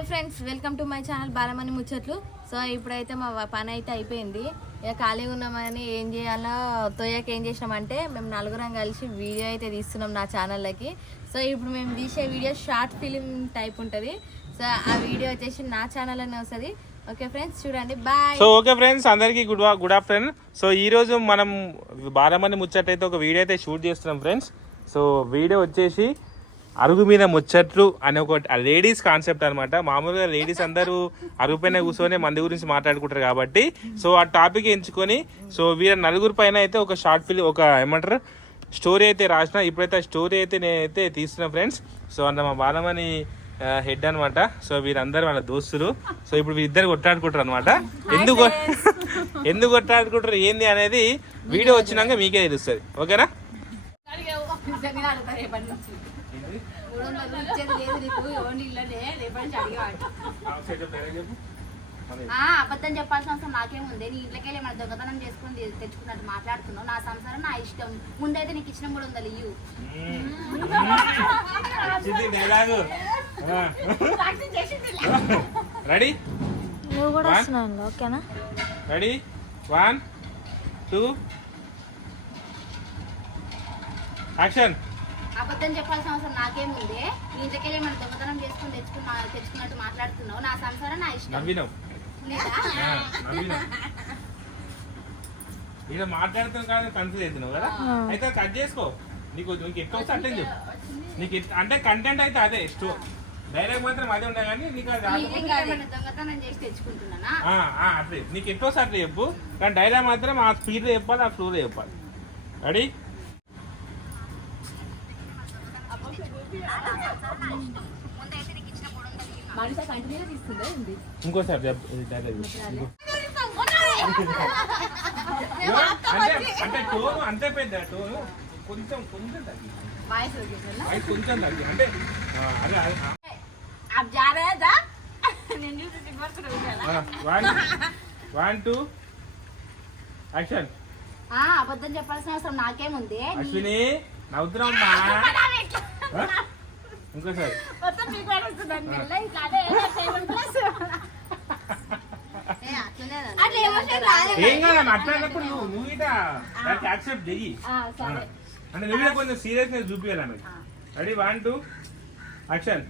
Hi friends welcome to my channel Balamani ముచ్చట్లు. So ఇప్పుడైతే మా పని అయితే అయిపోయింది. ఇక ఖాళీగా ఉన్నామని ఏం చేయాలో తోయాక ఏం చేసినామంటే మేము నలుగురం కలిసి వీడియో అయితే తీస్తున్నాం నా ఛానల్లోకి. సో ఇప్పుడు మేము తీసే వీడియో షార్ట్ ఫిలిం టైప్ ఉంటుంది. సో ఆ వీడియో వచ్చేసి నా ఛానల్లోనే వస్తుంది. ఓకే ఫ్రెండ్స్ చూడండి. బాయ్. సో ఓకే ఫ్రెండ్స్ అందరికీ గుడ్ గుడ్ ఆఫ్టర్నూన్. సో ఈరోజు మనం బాలమణి ముచ్చట్ అయితే ఒక వీడియో అయితే షూట్ చేస్తున్నాం ఫ్రెండ్స్. సో వీడియో వచ్చేసి అరుగు మీద ముచ్చట్లు అనే ఒక లేడీస్ కాన్సెప్ట్ అనమాట మామూలుగా లేడీస్ అందరూ అరుగు పైన కూర్చొని మంది గురించి మాట్లాడుకుంటారు కాబట్టి. సో ఆ టాపిక్ ఎంచుకొని సో వీళ్ళ నలుగురు పైన అయితే ఒక షార్ట్ ఫిలిం ఒక ఏమంటారు స్టోరీ అయితే రాసిన ఇప్పుడైతే ఆ స్టోరీ అయితే నేనైతే తీస్తున్నా ఫ్రెండ్స్ సో అన్న మా బాలమణి హెడ్ అన్నమాట. సో వీరందరూ వాళ్ళ దోస్తులు. సో ఇప్పుడు వీరిద్దరు కొట్లాడుకుంటారు అనమాట ఎందుకు ఎందుకు కొట్లాడుకుంటారు ఏంది అనేది వీడియో వచ్చినాక మీకే తెలుస్తుంది. ఓకేనా? ఆ, అబద్ధం చెప్పాల్సిన అవసరం నాకేముంది? నీ ఇంట్లోకి వెళ్ళి మన దొంగతనం చేసుకుని తెచ్చుకున్నట్టు మాట్లాడుతున్నావు? నా సంసారం నా ఇష్టం. ముందైతే నీకు ఇచ్చిన కూడా ఉండాలి ఇయ్యు రెడీ? నువ్వు కూడా ఓకేనా? రెడీ? వన్ టూ యాక్షన్ అబద్ధం చెప్పాల్సిన అవసరం నాకేముంది? నీ ఇంట్లోకి వెళ్ళి మన దొంగతనం చేసుకుని తెచ్చుకున్న తెచ్చుకున్నట్టు మాట్లాడుతున్నావు. నా సంసారం నా ఇష్టం. నవ్వినాం లేదా? ఆ, నవ్వినాం ఇలా మాట్లాడుతాం కాదు కన్సిల్ అవుతున్నావు కదా? అయితే కట్ చేసుకో. నీకు నీకు ఎక్కువ వస్తే అట్టే చెప్పు. నీకు ఎట్- అంటే కంటెంట్ అయితే అదే స్టో డైరెక్ట్ మాత్రం అదే ఉండే కానీ నీకు అది నీ రాకపోతే ఇంట్లోకి వెళ్ళి మన దొంగతనం చేసి తెచ్చుకుంటున్నానా? ఆ, ఆ, అట్లే నీకు ఎక్కువ అట్లే చెప్పు. కానీ డైరెక్ట్ మాత్రం ఆ స్పీడ్లో చెప్పాలి ఆ ఫ్లోలో చెప్పాలి. రెడీ అంటే టోన్ అంతే పెద్ద టోన్ కొంచెం కొంచెం తగ్గి. కొంచెం తగ్గి. అంటే వన్ టూ. యాక్షన్. అబద్ధం చెప్పాల్సిన అవసరం నాకేముంది? అశ్విని నవ్వుతున్నామ్మా ఇంకోసారి. seven plus. అట్లా. ఏం అట్లాంటప్పుడు నువ్వు నువ్వు ఇట దానికి యాక్సెప్ట్ చెయ్యి. ఆ, సరే. అంటే నువ్వు కూడా కొంచెం సీరియస్నెస్ చూపించాలి ఆమెకి రెడీ వన్ టూ యాక్షన్.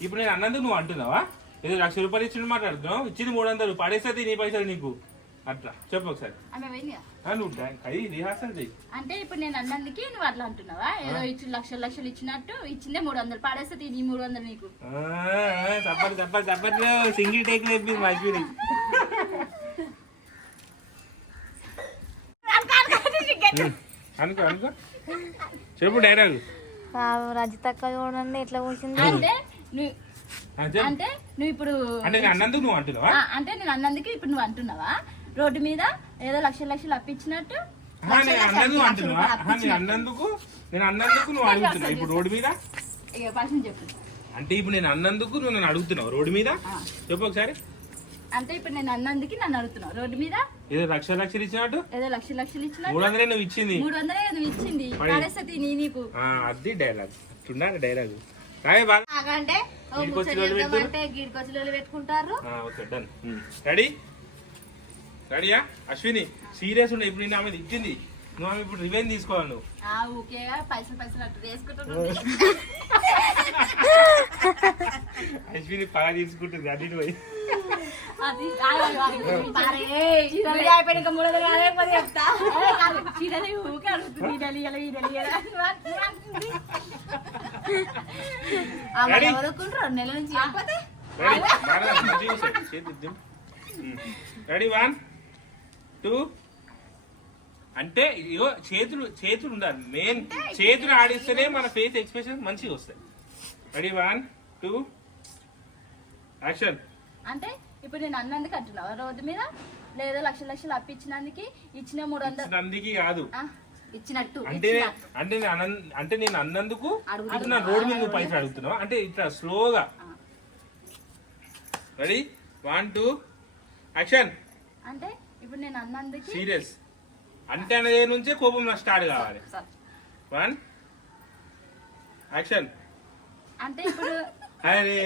ఇప్పుడు నేను అన్నందుకు నువ్వు అంటున్నావా? ఏదో లక్ష రూపాయలు ఇచ్చిన మాట్లాడుతున్నావు? ఇచ్చింది మూడు వందలు పడేస్తుంది నీ పైసలు నీకు. అట్లా చెప్పు ఒకసారి. నువ్వు కై రిహార్సల్ చెయ్యి. అంటే ఇప్పుడు నేను అన్నందుకి నువ్వు అట్లా అంటున్నావా? ఏదో ఇచ్చి లక్షలు లక్షలు ఇచ్చినట్టు ఇచ్చిందే మూడు వందలు పాడేస్తే నీ మూడు వందలు నీకు. తప్పదు తప్పదు తప్పదు సింగిల్ టేక్ మర్చిపోయి అనుకో అనుకో. చెప్పు డైలాగ్. రజిత అక్క చూడండి ఎట్లా కూర్చుంది. అంటే అంటే? నువ్వు ఇప్పుడు అంటే నేను అన్నందుకు నువ్వు అంటున్నావా? అంటే నేను అన్నందుకు ఇప్పుడు నువ్వు అంటున్నావా? రోడ్డు మీద ఏదో లక్షలు లక్షలు అప్పించినట్టు అన్నందుకు అంటున్నావా? నేను అన్నందుకు నేను అన్నందుకు నువ్వు అడుగుతున్నావు ఇప్పుడు రోడ్డు మీద? ఇక పర్సన్ చెప్పు. అంటే ఇప్పుడు నేను అన్నందుకు నువ్వు నన్ను అడుగుతున్నావు రోడ్డు మీద? చెప్పు ఒకసారి. అంటే ఇప్పుడు నేను అన్నందుకు నన్ను అడుగుతున్నావు. రోడ్డు మీద ఏదో లక్ష లక్షలు ఇచ్చినట్టు? ఏదో లక్షలు లక్షలు ఇచ్చినట్టు? మూడు వందలే నువ్వు ఇచ్చింది. మూడు వందలే నువ్వు ఇచ్చింది. పడి. పాడేస్తుంది నీ నీకు. అది డైలాగ్ ఉండాలి డైలాగ్ అంటే రెడీ రెడీయా అశ్విని సీరియస్ ఉండే. ఇప్పుడు నేను ఆమె ఇచ్చింది నువ్వు ఆమె ఇప్పుడు రివెంజ్ తీసుకోవాలి నువ్వు. అశ్విని పగా తీసుకుంటుంది. అది పోయి. అయిపోయినాక మూడు వందలు అదే పది చెప్తా. చీరలు ఊకే అడుగుతుంది, నెల నుంచి. రెడీ వన్ టూ అంటే ఇగో చేతులు చేతులు ఉండాలి. మెయిన్ చేతులు ఆడిస్తేనే మన ఫేస్ ఎక్స్ప్రెషన్ మంచిగా వస్తాయి. రెడీ వన్ టూ యాక్షన్ అంటే ఇప్పుడు నేను అన్నందుకు అంటున్నావా రోడ్డు మీద లేదా లక్ష లక్షలు అప్పించినందుకు ఇచ్చిన మూడు వందలు. నందికి కాదు. ఇచ్చినట్టు అంటే. అంటే నేను అన్నం అంటే నేను అన్నందుకు. ఇప్పుడు నా రోడ్డు మీద నువ్వు పైసలు అడుగుతున్నావు? అంటే ఇట్లా స్లోగా. రెడీ వన్ టూ యాక్షన్ అంటే ఇప్పుడు నేను అన్నందుకు సీరియస్ అంటే అనే నుంచే కోపం నాకు స్టార్ట్ కావాలి. వన్ యాక్షన్ అంటే ఇప్పుడు అరే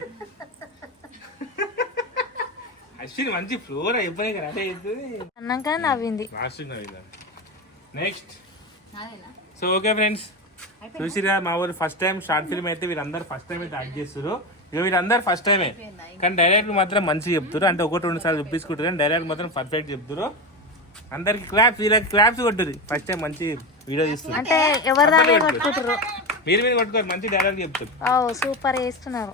అశ్విన్ మంచి ఫ్లోర్ అయిపోయి కదా అదే అన్నాక నవ్వింది. నెక్స్ట్ సో ఓకే ఫ్రెండ్స్ చూసిరా మా ఊరు ఫస్ట్ టైం షార్ట్ ఫిల్మ్ అయితే వీళ్ళందరూ ఫస్ట్ టైం అయితే యాక్ట్ చేస్తారు ఇక వీళ్ళందరూ ఫస్ట్ టైమే కానీ డైరెక్ట్ మాత్రం మంచిగా చెప్తారు అంటే ఒకటి రెండు సార్లు చూపించుకుంటారు కానీ డైరెక్ట్ మాత్రం పర్ఫెక్ట్ చెప్తారు అందరికి క్లాప్స్ వీళ్ళకి క్లాప్స్ కొట్టురు ఫస్ట్ టైం మంచి వీడియో తీస్తారు అంటే ఎవరు మీరు మీరు కొట్టుకోరు మంచి డైలాగ్ చెప్తారు. సూపర్ వేస్తున్నారు